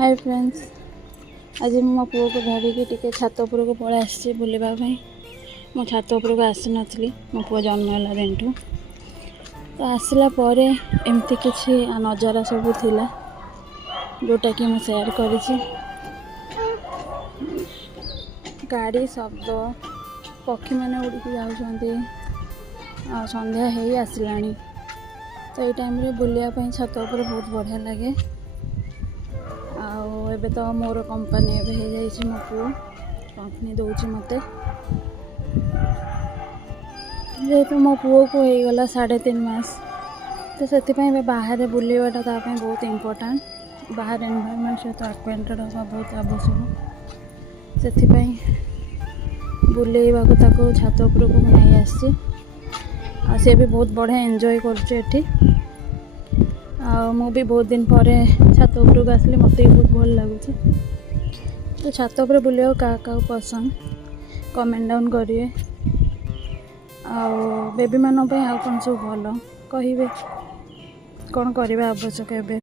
Hi friends, आज मो पुओ को धरिकी टिके छात उपर को पळा आसी बुलवा भाई। मो छात उपर को आसी नथली मो पुओ जन्म होला दिनठू। तो आसला परे एमती किछि नजारा सब थिला जोटा कि मु शेयर करिछि। गाड़ी शब्द पक्षी मैंने उड़िकी जाउछन्ती आ संध्या हेई आसिलानी। तो ये टाइम रे बुलिया पई छात उपर बहुत बढ़िया लगे। एबे तो मोर कंपनी एबे हो जाइछि मो पुओ कंपनी दउछि मते। जेहेतु मो पुओ को हो गला 3.5 मास तो से बाहर बुलवाटा ताप बहुत इम्पोर्टाट। बाहर एनवायरनमेंट सहित आक्वेंटेड होगा बहुत आवश्यक। से बुलेवा को छात उपर को नहीं आसी सी भी बहुत बढ़िया एंजॉय कर। मु भी बहुत दिन पर छात उपर को आसली मत भी बहुत भल लगुच। तो छात उपर बुले क्या पसंद कमेंट डाउन करेंगे। बेबी मान कौन सब भल कहे कौन करवा आवश्यक।